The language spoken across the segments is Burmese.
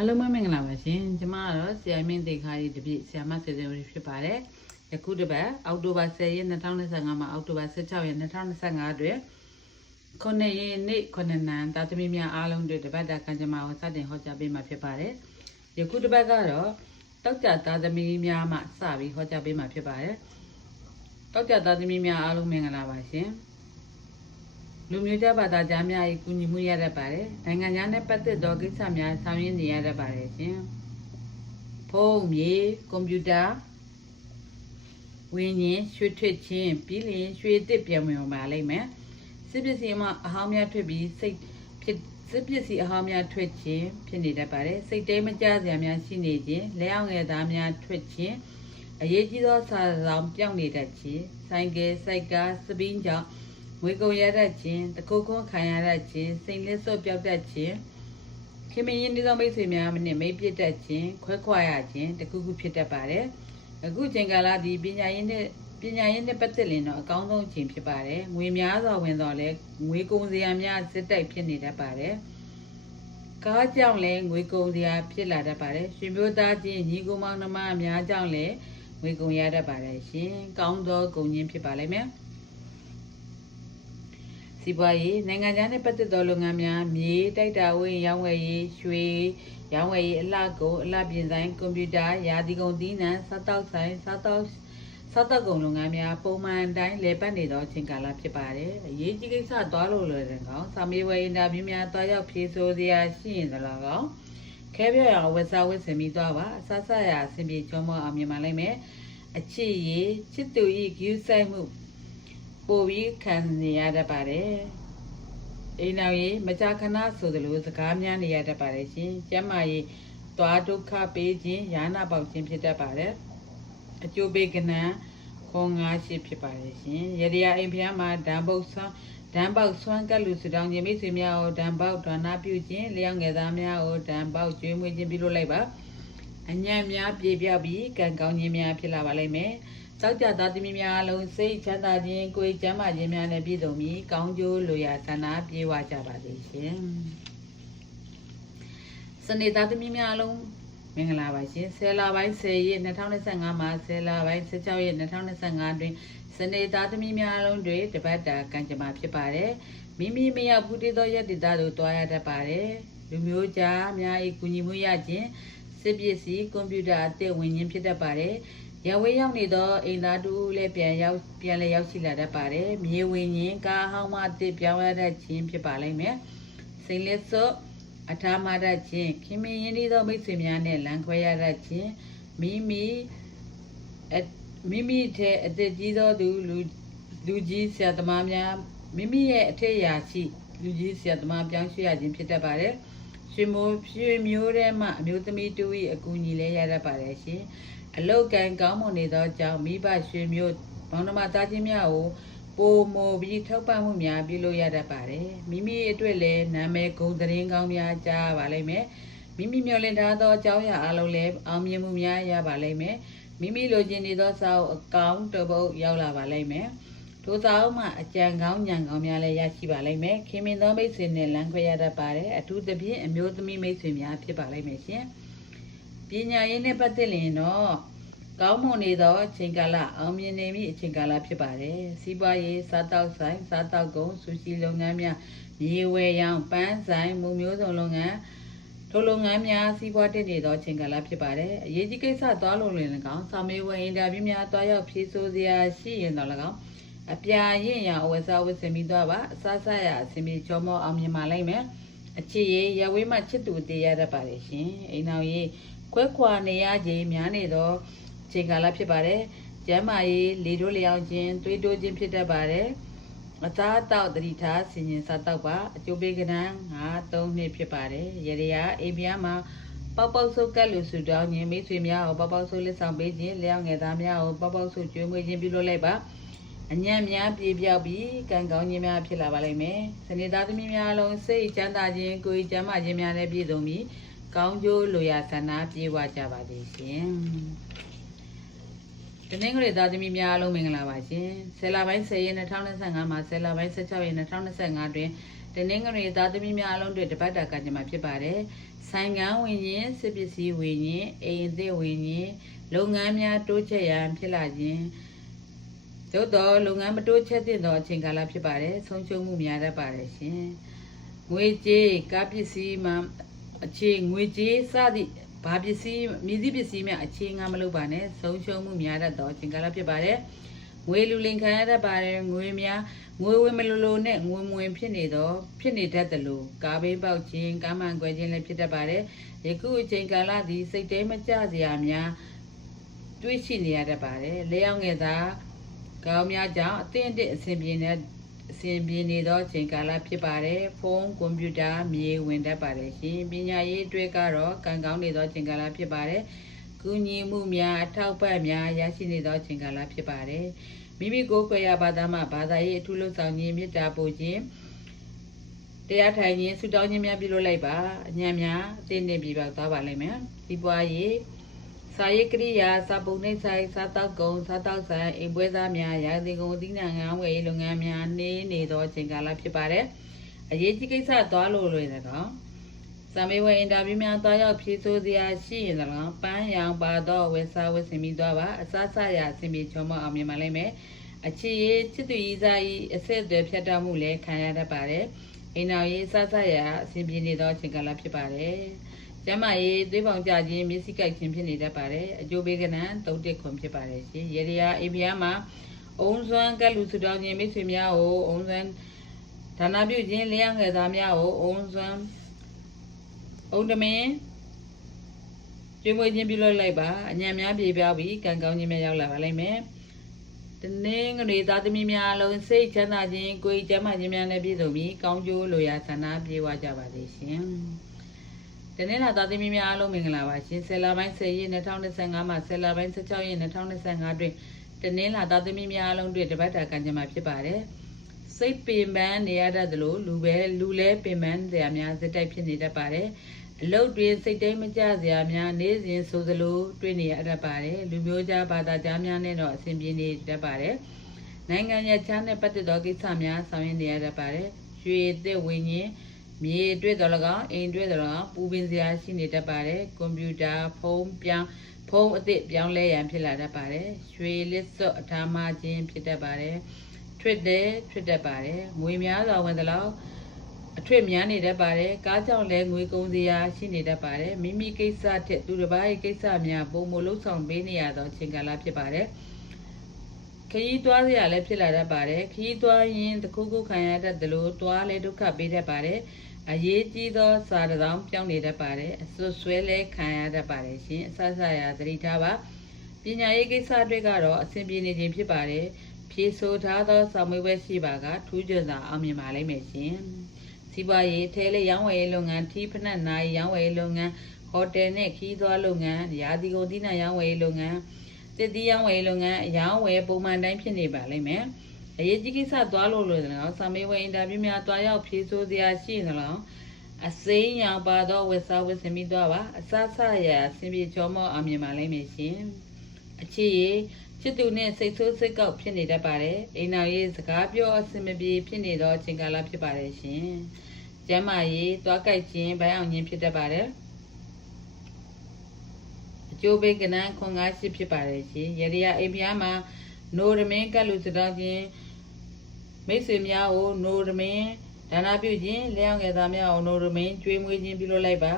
အားလုံးပဲမင်္ဂလာပါရှင်ကျမကတော့ဆရာမင်းတေခါရီတပြည့်ဆရာမစေစင်ဝီဖြစ်ပါတယ်ယခုတစ်ပတ်အောက်တိုဘာ10ရက်2025မှာအောက်တိုဘာ16ရက်2025အတွက်ခုနှစ်ရက်နေ့ခုနှစ်နံတာသမီများအားလုံးတွေတပတ်တာကံကြမ္မာကိုစတင်ဟောကြားပေးမှာဖြစ်ပါတယ်ယခုတစ်ပတ်ကတော့တောက်ကြတာသမီများမှစပြီးဟောကြားပေးမှာဖြစ်ပါတယ်တောက်ကြတာသမီများအားလုံးမင်္ဂလာပါရှင် လူမျိုးကြဘာသာကြားများ၏ကူညီမှုရတတ်ပါတယ်။နိုင်ငံခြားနဲ့ပတ်သက်သောကိစ္စများဆောင်ရွက်နေရတတ်ပါတယ်ရှင်။ဖုန်းမြေကွန်ပျူတာဝင်းရင်ရွှေထွတ်ခြင်းပြီးလျင်ရွှေတစ်ပြန်ဝင်ပါလိမ့်မယ်။စစ်ပစ္စည်းမှာအဟောင်းများထွက်ပြီးစိတ်ဖြစ်စစ်ပစ္စည်းအဟောင်းများထွက်ခြင်းဖြစ်နေတတ်ပါတယ်။စိတ်တဲမကြစရာများရှိနေခြင်းလက်အောင်ငယ်သားများထွက်ခြင်းအရေးကြီးသောစာဆောင်ပြောင်းနေတတ်ခြင်းဆိုင်ကယ်စိုက်ကားစပင်းကြောင့် ငွေကုန်ရတတ်ခြင်းတကုတ်ခွန်းခံရတတ်ခြင်းစိတ်လက်စော့ပြောက်တတ်ခြင်းခင်မင်းရင်ဒီသောမိတ်ဆွေများမနဲ့မိတ်ပြတ်တတ်ခြင်းခွဲခွာရခြင်းတခုခုဖြစ်တတ်ပါတယ်အခုချိန်ကာလဒီပညာရေးနဲ့ပညာရေးနဲ့ပတ်သက်ရင်တော့အကောင်းဆုံးအချိန်ဖြစ်ပါတယ်ငွေများစွာဝင်တော့လဲငွေကုန်စရာများစစ်တိုက်ဖြစ်နေတတ်ပါတယ်ကားကြောင့်လည်းငွေကုန်စရာဖြစ်လာတတ်ပါတယ်ရှင်မျိုးသားချင်းညီကိုမောင်နှမအများကြောင့်လည်းငွေကုန်ရတတ်ပါတယ်ရှင်ကောင်းသောကုန်ခြင်းဖြစ်ပါလိမ့်မယ် စီးပွားရေးနိုင်ငံခြားနဲ့ပတ်သက်သောလုပ်ငန်းများမြေတိုက်တာဝင်းရောင်းဝယ်ရေးရွှေရောင်းဝယ်ရေးအလှကုန်အလှပြင်ဆိုင်ကွန်ပျူတာရာသီကုန်သီးနှံစားတောက်ဆိုင်စားတောက်စားတောက်ကုန်လုပ်ငန်းများပုံမှန်အတိုင်းလည်ပတ်နေသောအချိန်ကာလဖြစ်ပါတယ်အရေးကြီးကိစ္စသွားလို့လွယ်တယ်ကောင်စာမေးပွဲအင်တာဗျူးများသွားရောက်ဖြေဆိုစရာရှိရင်လည်းကောင်ခဲပြရအောင်ဝက်စာဝက်ဆင်ပြီးသွားပါအဆဆရအဆင်ပြေချောမောအောင်မြင်ပါလိမ့်မယ်အချစ်ရည်ချစ်သူဤဂယူးဆိုင်မှု ပို့ပြီးခံနေရတတ်ပါတယ်အိမ်နောက်ရေးမကြာခဏဆိုသလိုစကားများနေရတတ်ပါတယ်ရှင်ကျမ်းမာရေးသွားဒုက္ခပေးခြင်းယာနာပေါက်ခြင်းဖြစ်တတ်ပါတယ်အကျိုးပေးကနန်းခေါ်ငါရှိဖြစ်ပါတယ်ရှင်ရတရားအိမ်ဖျားမှာဓာန်ပုတ်ဆွမ်းဓာန်ပေါက်ဆွမ်းကပ်လူစုတောင်းခြင်းမိတ်ဆွေများကိုဓာန်ပေါက်ဒါနာပြုခြင်းလျောင်းငယ်သားများကိုဓာန်ပေါက်ကျွေးမွေးခြင်းပြုလုပ်လိုက်ပါအညံ့များပြေပြောက်ပြီးကံကောင်းခြင်းများဖြစ်လာပါလိမ့်မယ် တောက်ကြသားသမီးများအလုံးစိတ်ချမ်းသာခြင်းကိုယ်ကျမ်းမာခြင်းများနဲ့ပြည့်စုံပြီးကောင်းကျိုးလိုရာဆန္ဒပြေဝကြပါစေရှင်စနေသားသမီးများအလုံးမင်္ဂလာပါရှင်ဆယ်လပိုင်း10ရက်2025မှာဆယ်လပိုင်း16ရက်2025တွင်စနေသားသမီးများအလုံးတွေတပတ်တာကံကြမ္မာဖြစ်ပါတယ်မိမိမရောက်ဘူးတည်သောရက်တည်သားတို့တွားရတတ်ပါတယ်လူမျိုးကြားအများ၏ကူညီမှုရခြင်းစစ်ပစ္စည်းကွန်ပျူတာအသစ်ဝင်ခြင်းဖြစ်တတ်ပါတယ် ရဝေးရောက်နေသောအိမ်သားတူလည်းပြန်ရောက်ပြန်လည်းရောက်ရှိလာတတ်ပါတယ်မြေဝင်ရင်ကားဟောင်းမှအသစ်ပြောင်းရတတ်ခြင်းဖြစ်ပါလိမ့်မယ်စိန်လက်စော့အထာမတတ်ခြင်းခင်မင်းရင်းနှီးသောမိတ်ဆွေများနဲ့လမ်းခွဲရတတ်ခြင်းမိမိအမိမိထဲအသက်ကြီးသောသူလူလူကြီးဆရာသမားများမိမိရဲ့အထက်ရာရှိလူကြီးဆရာသမားပြောင်းရွှေ့ရခြင်းဖြစ်တတ်ပါတယ်ရွှေမိုးရွှေမျိုးထဲမှအမျိုးသမီးတူ၏အကူအညီလည်းရတတ်ပါတယ်ရှင် အလုတ်ကန်ကောင်းမွန်နေသောကြောင့်မိဘရွှေမျိုးဘောင်နှမသားချင်းများကိုပိုမိုပြီးထောက်ပံ့မှုများပြုလုပ်ရတတ်ပါတယ်မိမိအတွက်လည်းနာမည်ဂုဏ်သတင်းကောင်းများကြားရပါလိမ့်မယ်မိမိမျှော်လင့်ထားသောအကြောင်းအရာအလုံးလည်းအောင်မြင်မှုများရပါလိမ့်မယ်မိမိလိုချင်နေသောစာအုပ်အကောင့်တစ်ပုဒ်ရောက်လာပါလိမ့်မယ်ထိုစာအုပ်မှာအကြံကောင်းဉာဏ်ကောင်းများလည်းရရှိပါလိမ့်မယ်ခင်မင်သောမိတ်ဆွေနဲ့လမ်းခွဲရတတ်ပါတယ်အထူးသဖြင့်အမျိုးသမီးမိတ်ဆွေများဖြစ်ပါလိမ့်မယ်ရှင် ပညာရေးနဲ့ပတ်သက်ရင်တော့ကောင်းမွန်နေသောအချိန်ကာလအောင်မြင်နေမိအချိန်ကာလဖြစ်ပါတယ်။စီးပွားရေးစားတောက်ဆိုင်စားတောက်ကုန်ဆူရှီလုပ်ငန်းများမြေဝယ်ရောင်းပန်းဆိုင်မူမျိုးစုံလုပ်ငန်းထိုလုပ်ငန်းများစီးပွားတက်နေသောအချိန်ကာလဖြစ်ပါတယ်။အရေးကြီးကိစ္စသွားလို့လည်း၎င်းစာမေးပွဲအင်တာဗျူးများတွားရောက်ဖြေဆိုစရာရှိရင်တော့၎င်းအပြာရင်ရအဝယ်စားဝယ်ဆင်ပြီးသွားပါအစားစားရအစင်ပြီးချောမောအောင်မြင်ပါလိမ့်မယ်။အချစ်ရေးရဝေးမှချစ်သူတည်ရတတ်ပါတယ်ရှင်။အိမ်အောင်ရေး ခွဲခွာနေရခြင်းများနေသောချိန်ကာလဖြစ်ပါတယ်။ကျမ်းမာရေးလေတို့လျောင်းခြင်းသွေးတိုးခြင်းဖြစ်တတ်ပါတယ်။အသားတောက်တတိထားဆင်ញင်စားတောက်ပါအကျိုးပေးကဏ္ဍ9 3နှစ်ဖြစ်ပါတယ်။ရရအိမ်ပြားမှာပေါက်ပေါက်ဆုပ်ကပ်လို့ဆူတောင်းခြင်းမိတ်ဆွေများကိုပေါက်ပေါက်ဆုပ်လက်ဆောင်ပေးခြင်းလျောင်းငယ်သားများကိုပေါက်ပေါက်ဆုပ်ကျွေးမွေးခြင်းပြုလုပ်လိုက်ပါအညံ့များပြေပြောက်ပြီးကံကောင်းခြင်းများဖြစ်လာပါလိမ့်မယ်။စနေသားသမီးများအလုံးစိတ်ချမ်းသာခြင်းကိုယ်ကျမ်းမာခြင်းများနဲ့ပြည့်စုံပြီး ကောင်းကျိုးလိုရာဆန္ဒပြေဝကြပါစေရှင်။တနင်္ဂနွေသားသမီးများအလုံးမင်္ဂလာပါရှင်။ဆယ်လပိုင်း10ရက်2025မှာဆယ်လပိုင်း16ရက်2025တွင်တနင်္ဂနွေသားသမီးများအလုံးတွေတပတ်တာကံကြမ္မာဖြစ်ပါတယ်ဆိုင်ကန်းဝင်ရင်စစ်ပစ္စည်းဝင်ရင်အိမ်အသစ်ဝင်ရင်လုပ်ငန်းများတိုးချဲ့ရန်ဖြစ်လာခြင်းသို့တော့လုပ်ငန်းမတိုးချဲ့သင့်သောအချိန်ကာလဖြစ်ပါတယ်ဆုံးရှုံးမှုများတတ်ပါတယ်ရှင်ငွေကြေးကားပစ္စည်းမှ အခြေငွေကြေးစသည့်ဘာပစ္စည်းမြည်သည့်ပစ္စည်းများအခြေငါမလုပ်ပါနဲ့ဆုံးရှုံးမှုများတတ်သောအချိန်ကာလဖြစ်ပါတယ်ငွေလူလင်ခံရတတ်ပါတယ်ငွေများငွေဝင်မလိုလိုနဲ့ငွေမဝင်ဖြစ်နေတော့ဖြစ်နေတတ်တယ်လို့ကားဘေးပေါက်ခြင်းကားမှန်ကွယ်ခြင်းလည်းဖြစ်တတ်ပါတယ်ယခုအချိန်ကာလသည်စိတ်တဲမကြစရာများတွေးရှိနေရတတ်ပါတယ်။လေအောင်ငယ်သာကောင်းများကြောင့်အသင့်အတင့်အဆင်ပြေနေ အဆင်ပြေနေသောအချိန်ကာလဖြစ်ပါတယ်။ဖုန်းကွန်ပျူတာမြေဝင်တတ်ပါတယ်ရှင်။ပညာရေးအတွက်ကတော့ကံကောင်းနေသောအချိန်ကာလဖြစ်ပါတယ်။ကုညီမှုများအထောက်ပံ့များရရှိနေသောအချိန်ကာလဖြစ်ပါတယ်။မိမိကိုယ်ကိုယ်ရဘာသာမှဘာသာရေးအထူးလုံဆောင်ခြင်းမေတ္တာပို့ခြင်းတရားထိုင်ခြင်းဆုတောင်းခြင်းများပြုလုပ်လိုက်ပါအညံများအသင့်တင်ပြပါသွားပါလိမ့်မယ်ဒီပွားရေး စာရေးကရိယာစာပုံနှိပ်ဆိုင်စာတောက်ကုံစာတောက်ဆိုင်အိမ်ပွဲသားများရာသီကုန်အသီးနှံငန်းဝယ်ရေးလုပ်ငန်းများနေနေသောအချိန်ကာလဖြစ်ပါတယ်။အရေးကြီးကိစ္စသွားလို့လွယ်တယ်ကော။စာမေးပွဲအင်တာဗျူးများသွားရောက်ဖြေဆိုစရာရှိရင်လည်းပန်းရောင်ပါတော့ဝယ်စားဝယ်ဆင်ပြီးသွားပါအစားစားရာအဆင်ပြေချုံမအောင်မြင်ပါလိမ့်မယ်။အချစ်ရေးချစ်သူကြီးစားကြီးအဆက်အသွယ်ဖြတ်တောက်မှုလည်းခံရတတ်ပါတယ်။အိမ်တော်ရေးအစားစားရာအဆင်ပြေနေသောအချိန်ကာလဖြစ်ပါတယ်။ ကျမ်းမာရေးသွေးပေါင်ကြခြင်းမျက်စိကိုက်ခြင်းဖြစ်နေတတ်ပါတယ်အကျိုးပေးကဏ္ဍတုတ်တက်ခွန်ဖြစ်ပါတယ်ရှင်ရေရယာအေဘီယာမှာအုံစွမ်းကလူစုတောင်းခြင်းမိတ်ဆွေများကိုအုံစွမ်းဒါနာပြုခြင်းလျှံငယ်သားများကိုအုံစွမ်းအုံတမင်ကျွေးမွေးခြင်းပြုလုပ်လိုက်ပါအညံများပြေပြောက်ပြီးကံကောင်းခြင်းများရောက်လာပါလိမ့်မယ်တနင်္ဂနွေသားသမီးများအလုံးစိတ်ချမ်းသာခြင်းကိုယ်ကျမ်းမာခြင်းများနဲ့ပြည့်စုံပြီးကောင်းကျိုးလိုရာဆန္ဒပြေဝကြပါစေရှင် တနင်္လာသားသမီးများအားလုံးမင်္ဂလာပါရှင်ဆယ်လပိုင်း10ရက်2025မှာဆယ်လပိုင်း16ရက်2025တွင်တနင်္လာသားသမီးများအားလုံးတွင်တပတ်တာကံကြမ္မာဖြစ်ပါတယ်စိတ်ပင်ပန်းနေရတတ်သလိုလူပဲလူလဲပင်ပန်းစရာများစက်တိုက်ဖြစ်နေတတ်ပါတယ်အလုတ်တွင်စိတ်တိုင်းမကြစရာများနေစဉ်ဆိုသလိုတွေ့နေရတတ်ပါတယ်လူမျိုးခြားဘာသာခြားများနဲ့တော့အဆင်ပြေနေတတ်ပါတယ်နိုင်ငံရခြားနဲ့ပတ်သက်သောကိစ္စများဆောင်ရွက်နေရတတ်ပါတယ်ရွှေသစ်ဝิญဉ် မြေတွေ့တော်၎င်းအိမ်တွေ့တော်၎င်းပူပင်စရာရှိနေတတ်ပါတယ်ကွန်ပျူတာဖုန်းပြောင်းဖုန်းအသစ်ပြောင်းလဲရန်ဖြစ်လာတတ်ပါတယ်ရွှေလစ်စော့အထာမခြင်းဖြစ်တတ်ပါတယ်ထွတ်တယ်ထွတ်တတ်ပါတယ်ငွေများစွာဝင်သလောက်အထွတ်များနေတတ်ပါတယ်ကားကြောင့်လည်းငွေကုန်စရာရှိနေတတ်ပါတယ်မိမိကိစ္စထက်သူတစ်ပါးရဲ့ကိစ္စများပုံမလှုပ်ဆောင်ပေးနေရသောအချိန်ကာလဖြစ်ပါတယ်ခရီးသွားစရာလည်းဖြစ်လာတတ်ပါတယ်ခရီးသွားရင်တခုခုခံရတတ်တယ်လို့သွားလဲဒုက္ခပေးတတ်ပါတယ် အရေးကြီးသောစာတစ်စောင်ပြောင်းနေတတ်ပါတယ်အဆွဆွဲလဲခံရတတ်ပါတယ်ရှင်အဆဆရာသတိထားပါပညာရေးကိစ္စတွေကတော့အဆင်ပြေနေခြင်းဖြစ်ပါတယ်ဖြေဆိုထားသောစာမေးပွဲရှိပါကထူးချွန်စွာအောင်မြင်ပါလိမ့်မယ်ရှင်စီးပွားရေးအထဲလေးရောင်းဝယ်ရေးလုပ်ငန်းထီးဖနက်နိုင်ရောင်းဝယ်ရေးလုပ်ငန်းဟိုတယ်နဲ့ခီးသွားလုပ်ငန်းရာသီကုန်သီးနှံရောင်းဝယ်ရေးလုပ်ငန်းတစ်သီးရောင်းဝယ်ရေးလုပ်ငန်းအရောင်းဝယ်ပုံမှန်တိုင်းဖြစ်နေပါလိမ့်မယ် အရေးကြီးကိစ္စသွားလို့လို့တယ်နော်စာမေးပွဲအင်တာဗျူးများသွားရောက်ဖြေဆိုစရာရှိနေလားအစိမ်းရောင်ပါတော့ဝက်စားဝက်စမီသွားပါအစဆရာအစဉ်ပြေချောမောအောင်မြင်ပါလိမ့်မယ်ရှင်အချစ်ရေးချစ်သူနဲ့စိတ်ဆိုးစိတ်ကောက်ဖြစ်နေတတ်ပါတယ်အိမ်တော်ရေးစကားပြောအဆင်မပြေဖြစ်နေတော့အချိန်ကာလဖြစ်ပါတယ်ရှင်ကျမ်းမာရေးသွားကြိုက်ခြင်းဘိုင်းအောင်ခြင်းဖြစ်တတ်ပါတယ်အကျိုးပေးကဏ္ဍခွန်ကားရှိဖြစ်ပါတယ်ရှင်ရရအိမ်ပြားမှာနိုရမင်းကတ်လူစတောင်းခြင်း မိတ်ဆွေများကိုနိုရမင်းဒါနာပြုခြင်းလျောင်းငယ်သားများအောင်နိုရမင်းကျွေးမွေးခြင်းပြုလုပ်လိုက်ပါ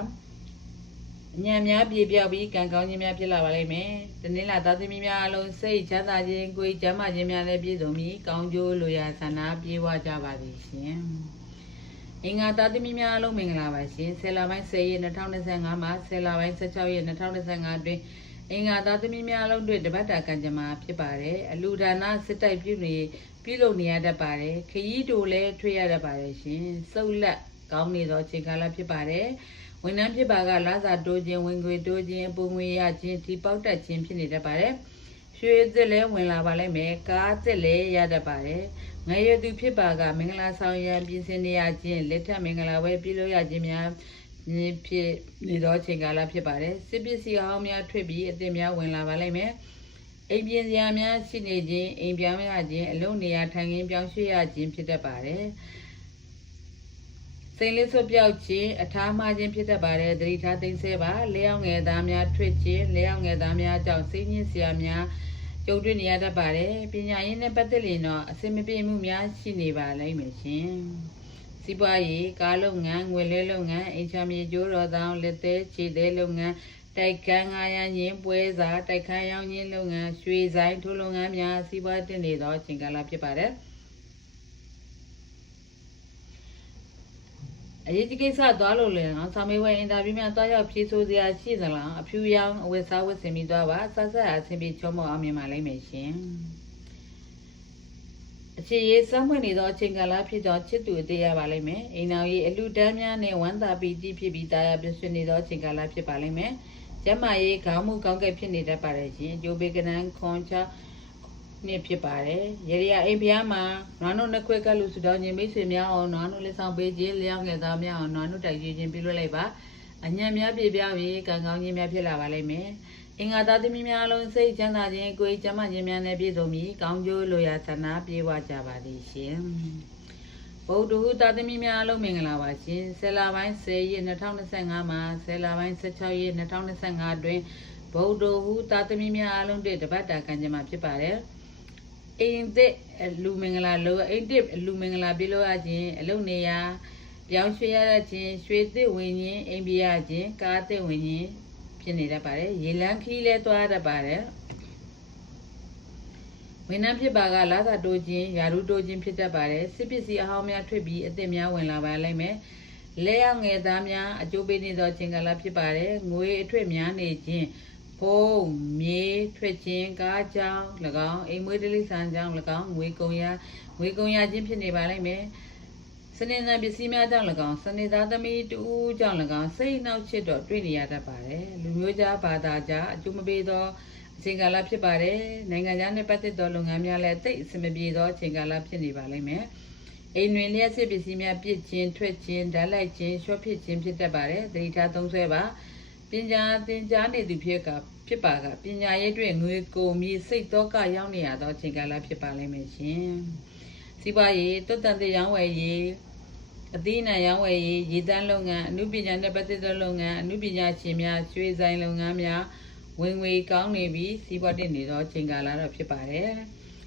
အညံများပြေပြောက်ပြီးကံကောင်းခြင်းများဖြစ်လာပါလိမ့်မယ်။တနင်္လာသားသမီးများအလုံးစိတ်ချမ်းသာခြင်းကိုယ်ကျမ်းမာခြင်းများလည်းပြည့်စုံပြီးကောင်းကျိုးလိုရာဆန္ဒပြေဝကြပါစေရှင်။အင်္ဂါသားသမီးများအလုံးမင်္ဂလာပါရှင်။ဆယ်လပိုင်း10ရက်2025မှာဆယ်လပိုင်း16ရက်2025တွင်အင်္ဂါသားသမီးများအလုံးတို့တပတ်တာကံကြမ္မာဖြစ်ပါတယ်။အလူဒါနစစ်တိုက်ပြုနေ ပြုလုပ်နေရတတ်ပါတယ်။ခရီးတို့လည်းထွေးရတတ်ပါတယ်ရှင်။စုပ်လက်ကောင်းနေသောချိန်ကာလဖြစ်ပါတယ်။ဝန်ထမ်းဖြစ်ပါကလာစာတိုးခြင်းဝင်ငွေတိုးခြင်းပုံငွေရခြင်းဒီပေါက်တက်ခြင်းဖြစ်နေတတ်ပါတယ်။ရွှေသစ်လည်းဝင်လာပါလိမ့်မယ်။ကားသစ်လည်းရတတ်ပါတယ်။ငရေသူဖြစ်ပါကမင်္ဂလာဆောင်ရန်ပြင်ဆင်နေရခြင်းလက်ထက်မင်္ဂလာပွဲပြုလုပ်ရခြင်းများဖြစ်နေသောချိန်ကာလဖြစ်ပါတယ်။စစ်ပစ္စည်းအဟောင်းများထွေပြီးအသစ်များဝင်လာပါလိမ့်မယ်။ အိမ်ပြင်စရာများရှိနေခြင်းအိမ်ပြောင်းရခြင်းအလုံးနေရာထိုင်ခင်းပြောင်းရွှေ့ရခြင်းဖြစ်တတ်ပါတယ်။စိန်လေးဆွပြောက်ခြင်းအထားမှားခြင်းဖြစ်တတ်ပါတယ်သတိထားသိမ်းဆဲပါလဲအောင်ငယ်သားများထွေခြင်းလဲအောင်ငယ်သားများကြောင့်စိတ်ညစ်စရာများကြုံတွေ့နေရတတ်ပါတယ်ပညာရေးနဲ့ပတ်သက်ရင်တော့အစင်မပြေမှုများရှိနေပါလိမ့်မယ်ရှင်စီးပွားရေးကားလုပ်ငန်းငွေလဲလုပ်ငန်းအိမ်ချမ်းမြေကျိုးတော်တောင်လက်သေးခြေသေးလုပ်ငန်း တိုက်ကန်းငါးရန်ရင်ပွဲစားတိုက်ခန်းရောင်းခြင်းလုပ်ငန်းရွှေဆိုင်ထိုးလုပ်ငန်းများစီးပွားတင်နေသောအချိန်ကာလဖြစ်ပါတယ်အရေးကြီးကိစ္စသွားလို့လည်းနော်ဆောင်းမေးဝဲအင်တာဗျူးများသွားရောက်ဖြေဆိုစရာရှိသလားအဖြူရောင်အဝတ်စားဝတ်ဆင်ပြီးသွားပါဆက်ဆက်အဆင်ပြေချောမောအောင်မြင်ပါလိမ့်မယ်ရှင်အခြေရေးစမ်းမွေနေသောအချိန်ကာလဖြစ်သောချစ်သူအသေးရပါလိမ့်မယ်အိမ်တော်ရေးအလူတန်းများနဲ့ဝမ်းသာပီတိဖြစ်ပြီးတာယာပြည့်စုံနေသောအချိန်ကာလဖြစ်ပါလိမ့်မယ် ကျမရေးခေါင်းမှုကောင်းကဲ့ဖြစ်နေတတ်ပါတယ်ရှင်အကျိုးပေးကနန်းခွန်ချနှစ်ဖြစ်ပါတယ်ရေရအိမ်ဖျားမှာနွားတို့နှစ်ခွဲကလူစုတောင်းခြင်းမိတ်ဆွေများအောင်နွားတို့လက်ဆောင်ပေးခြင်းလျောင်းငယ်သားများအောင်နွားတို့တိုက်ကြခြင်းပြုလုပ်လိုက်ပါအညံ့များပြပြပြီးကံကောင်းခြင်းများဖြစ်လာပါလိမ့်မယ်အင်္ဂါသားသမီးများအလုံးစိတ်ချမ်းသာခြင်းကိုယ်ကျမ်းမာခြင်းများနဲ့ပြည့်စုံပြီးကောင်းကျိုးလိုရာဆန္ဒပြေဝကြပါသည်ရှင် ဗုဒ္ဓဟူသားသမီးများအလုံးမင်္ဂလာပါရှင်ဆယ်လပိုင်း10ရက်2025မှာဆယ်လပိုင်း16ရက်2025တွင်ဗုဒ္ဓဟူသားသမီးများအလုံးတတပတ်တာကံကြမ္မာဖြစ်ပါတယ်အိမ်သစ်လူမင်္ဂလာလိုအိမ်တစ်လူမင်္ဂလာပြုလို့ရခြင်းအလုပ်နေရာပြောင်းရွှေ့ရခြင်းရွှေသစ်ဝင်ခြင်းအိမ်ပြရခြင်းကားသစ်ဝင်ခြင်းဖြစ်နေတတ်ပါတယ်ရေလန်းခီးလဲသွားတတ်ပါတယ် ဝန်ထမ်းဖြစ်ပါကလာသာတိုးခြင်းယာရုတိုးခြင်းဖြစ်တတ်ပါတယ်စစ်ပစ္စည်းအဟောင်းများထွေပြီးအသစ်များဝင်လာပါလိမ့်မယ်လဲရောက်ငယ်သားများအကျိုးပေးနေသောခြင်းကလာဖြစ်ပါတယ်ငွေအထွေများနေခြင်းဖုံးမြေထွက်ခြင်းကားကြောင်း၎င်းအိမ်မွေးတိလိဆန်ကြောင်း၎င်းငွေကုန်ရငွေကုန်ရခြင်းဖြစ်နေပါလိမ့်မယ်စနေသားပစ္စည်းများကြောင့်၎င်းစနေသားသမီးတူကြောင့်၎င်းစိတ်နှောက်ချစ်တော့တွေ့နေရတတ်ပါတယ်လူမျိုးကြားဘာသာကြားအကျိုးမပေးသော အချိန်ကာလဖြစ်ပါတယ်နိုင်ငံခြားနဲ့ပတ်သက်သောလုပ်ငန်းများလည်းတိတ်အဆင်မပြေသောအချိန်ကာလဖြစ်နေပါလိမ့်မယ်အိမ်တွင်လျှက်စစ်ပစ္စည်းများပြစ်ခြင်းထွက်ခြင်းဓာတ်လိုက်ခြင်းရှော့ဖြစ်ခြင်းဖြစ်တတ်ပါတယ်သတိထားသုံးဆွဲပါပညာသင်ကြားနေသူဖြစ်ကဖြစ်ပါကပညာရေးအတွက်ငွေကုန်မြေစိတ်တော့ကရောက်နေရသောအချိန်ကာလဖြစ်ပါလိမ့်မယ်ရှင်စီးပွားရေးတွတ်တန်တဲ့ရောင်းဝယ်ရေးအသီးနှံရောင်းဝယ်ရေးရေတန်းလုပ်ငန်းအမှုပညာနဲ့ပတ်သက်သောလုပ်ငန်းအမှုပညာရှင်များကျွေးဆိုင်လုပ်ငန်းများ ဝင်ငွေကောင်းနေပြီးစီးပွားတင်နေသောအချိန်ကာလတော့ဖြစ်ပါတယ်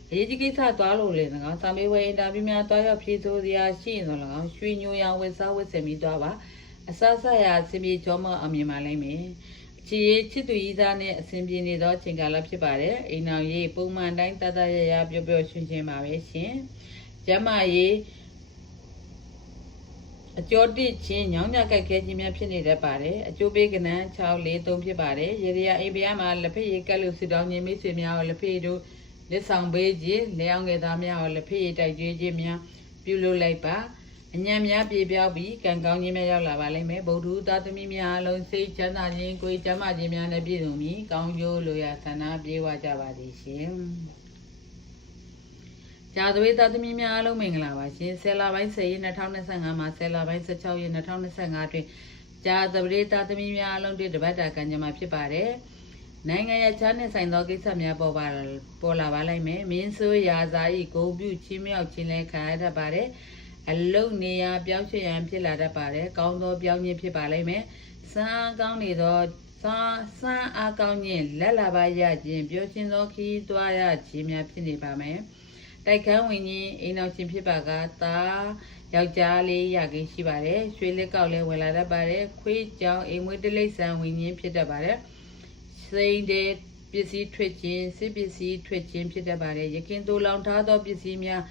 အရေးကြီးကိစ္စသွားလို့လေငါစာမေးပွဲအင်တာဗျူးများတွားရောက်ဖြေဆိုစရာရှိရင်တော့၎င်းရွှေညိုရောင်ဝက်စားဝက်ဆင်ပြီးတွားပါအဆဆရာစင်ပြေကျော်မအောင်မြင်ပါလိမ့်မယ်ချီရေးချစ်သူကြီးသားနဲ့အစဉ်ပြေနေသောအချိန်ကာလဖြစ်ပါတယ်အိမ်အောင်ရေးပုံမှန်တိုင်းတတရရပျော်ပျော်ရွှင်ရွှင်ပါပဲရှင်ကျမရေး အကျော်တိချင်းညောင်းညကြိုက်ခဲခြင်းများဖြစ်နေတတ်ပါတယ်အကျိုးပေးကနန်း6 4 3ဖြစ်ပါတယ်ရေရအိမ်ပြားမှာလက်ဖက်ရည်ကက်လို့ဆူတောင်းခြင်းမိတ်ဆွေများကိုလက်ဖက်ရည်တို့လက်ဆောင်ပေးခြင်းလက်အောင်ငယ်သားများကိုလက်ဖက်ရည်တိုက်ကျွေးခြင်းများပြုလုပ်လိုက်ပါအညံများပြေပြောက်ပြီးကံကောင်းခြင်းများရောက်လာပါလိမ့်မယ်ဗုဒ္ဓသားသမီးများအလုံးစိတ်ချမ်းသာခြင်းကိုယ်ကျမ်းမာခြင်းများနဲ့ပြည့်စုံပြီးကောင်းကျိုးလိုရာဆန္ဒပြေဝကြပါသည်ရှင် ဂျာသဝေသားသမီးများအလုံးမင်္ဂလာပါရှင်ဆယ်လပိုင်း10ရက်2025မှာဆယ်လပိုင်း16ရက်2025တွင်ဂျာသဝေသားသမီးများအလုံးတတပတ်တာကံကြမ္မာဖြစ်ပါတယ်နိုင်ငံရခြားနဲ့ဆိုင်သောကိစ္စများပေါ်ပါပေါ်လာပါလိမ့်မယ်မင်းဆိုးရာဇာဤဂုံပြုချင်းမြောက်ခြင်းလည်းခံရတတ်ပါတယ်အလုတ်နေရာပြောင်းရွှေ့ရန်ဖြစ်လာတတ်ပါတယ်။ကောင်းသောပြောင်းခြင်းဖြစ်ပါလိမ့်မယ်။စံကောင်းနေသောစံစံအားကောင်းခြင်းလက်လာပါရခြင်းပြောခြင်းသောခီးသွားရခြင်းများဖြစ်နေပါမယ်။ တိုက်ခန်းဝင်ခြင်းအိမ်အောင်ခြင်းဖြစ်ပါကသာယောက်ျားလေးရကိရှိပါတယ်။ရွှေလက်ကောက်လည်းဝင်လာတတ်ပါတယ်။ခွေးကြောင်အိမ်မွေးတလိษံဝင်ခြင်းဖြစ်တတ်ပါတယ်။စိန်တဲ့ပစ္စည်းထွက်ခြင်းစစ်ပစ္စည်းထွက်ခြင်းဖြစ်တတ်ပါတယ်။ရခင်သိုးလောင်ထားသောပစ္စည်းများ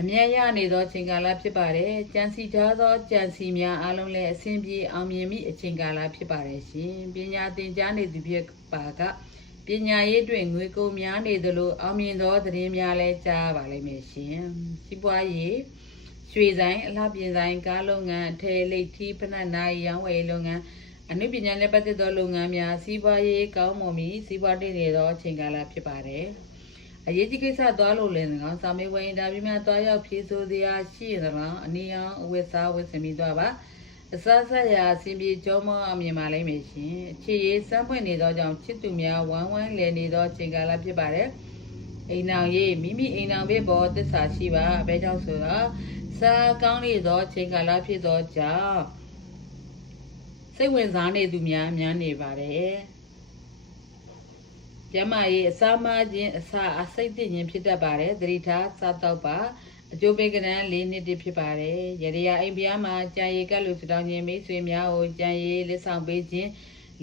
အမြဲရနေသောအချိန်ကာလဖြစ်ပါတယ်။ကြံစီထားသောကြံစီများအားလုံးလည်းအဆင်ပြေအောင်မြင်မိအချိန်ကာလဖြစ်ပါတယ်ရှင်။ပညာသင်ကြားနေသူဖြစ်ပါက ပညာရေးတွင်ငွေကုန်များနေသလိုအောင်မြင်သောသတင်းများလည်းကြားပါလိမ့်မယ်ရှင်။စီးပွားရေးရွှေဆိုင်အလှပြင်ဆိုင်ကားလုပ်ငန်းအထည်လိပ်ထီးဖနက်နိုင်ရောင်းဝယ်လုပ်ငန်းအနုပညာနဲ့ပတ်သက်သောလုပ်ငန်းများစီးပွားရေးကောင်းမွန်ပြီးစီးပွားတည်နေသောအချိန်ကာလဖြစ်ပါတယ်။အရေးကြီးကိစ္စသွားလို့လည်းငောင်းစာမေးပွဲအင်တာဗျူးများသွားရောက်ဖြေဆိုစရာရှိရသလားအနည်းအောင်အဝတ်စားဝတ်ဆင်ပြီးသွားပါ အစားဆက်ရာအစဉ်ပြေကြောမောအမြင်ပါလိမ့်မယ်ရှင်အခြေရေးစမ်းပွင့်နေသောကြောင့်ချစ်သူများဝမ်းဝမ်းလည်နေသောချိန်ကာလဖြစ်ပါတယ်အိမ်အောင်ရေးမိမိအိမ်အောင်ဘေးပေါ်သစ္စာရှိပါအဘဲကြောင့်ဆိုတော့စစာကောင်းနေသောချိန်ကာလဖြစ်သောကြောင့်စိတ်ဝင်စားနေသူများများနေပါတယ်ကျမရဲ့အစာမခြင်းအစာအစိတ်သိခြင်းဖြစ်တတ်ပါတယ်သတိထားစားတော့ပါ အကျိုးပေးကဏ္ဍ၄နှစ်တည်းဖြစ်ပါတယ်ရရအိမ်ပြားမှာကြံရည်ကပ်လို့စတောင်းခြင်းမိတ်ဆွေများကိုကြံရည်လက်ဆောင်ပေးခြင်း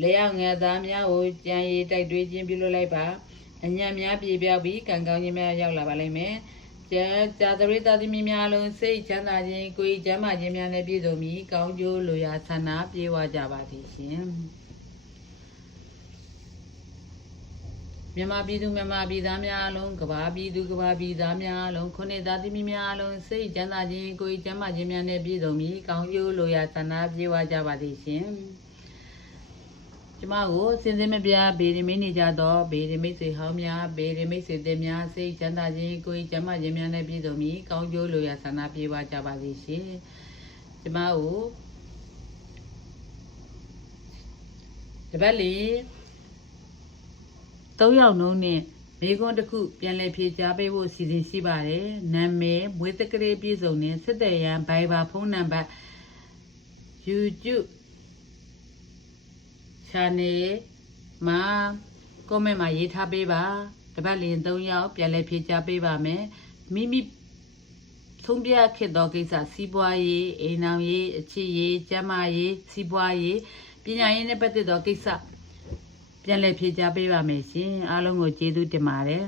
လေရောက်ငါသားများကိုကြံရည်တိုက်တွေးခြင်းပြုလုပ်လိုက်ပါအညံ့များပြေပြောက်ပြီးကံကောင်းခြင်းများရောက်လာပါလိမ့်မယ်ကျန်ကြာသရိတာသမီးများလုံးစိတ်ချမ်းသာခြင်းကိုယ်ကျမ်းမာခြင်းများနဲ့ပြည့်စုံပြီးကောင်းကျိုးလိုရာဆန္ဒပြေဝကြပါသည်ရှင် မြန်မာပြည်သူမြန်မာပြည်သားများအလုံးကဘာပြည်သူကဘာပြည်သားများအလုံးခုနှစ်သားသမီးများအလုံးစိတ်ချမ်းသာခြင်းကိုယ်ကျမ်းမာခြင်းများနဲ့ပြည့်စုံပြီးကောင်းကျိုးလိုရာဆန္ဒပြေဝကြပါသည်ရှင်ကျမကိုစင်စင်မပြဗေဒမင်းနေကြသောဗေဒမိတ်ဆွေဟောင်းများဗေဒမိတ်ဆွေသည်များစိတ်ချမ်းသာခြင်းကိုယ်ကျမ်းမာခြင်းများနဲ့ပြည့်စုံပြီးကောင်းကျိုးလိုရာဆန္ဒပြေဝကြပါသည်ရှင်ကျမကိုတပတ်လီ ၃ယောက်နှုံးနဲ့မိကွန်းတစ်ခုပြန်လည်ဖြေချပေးဖို့အစီအစဉ်ရှိပါတယ်နာမည်မွေးတက္ကလေးပြည်စုံနဲ့စစ်တဲ့ရန်ဘိုင်ဘာဖုန်းနံပါတ် YouTube channel မှာ comment မှာရေးထားပေးပါတပတ်လင်၃ယောက်ပြန်လည်ဖြေချပေးပါမယ်မိမိသုံးပြခဲ့သောကိစ္စစီးပွားရေးအိမ်အောင်ရေးအချစ်ရေးကျန်းမာရေးစီးပွားရေးပညာရေးနဲ့ပတ်သက်သောကိစ္စ ပြန်လည်ဖြေချပေးပါမယ်ရှင်အားလုံးကိုကျေးဇူးတင်ပါတယ်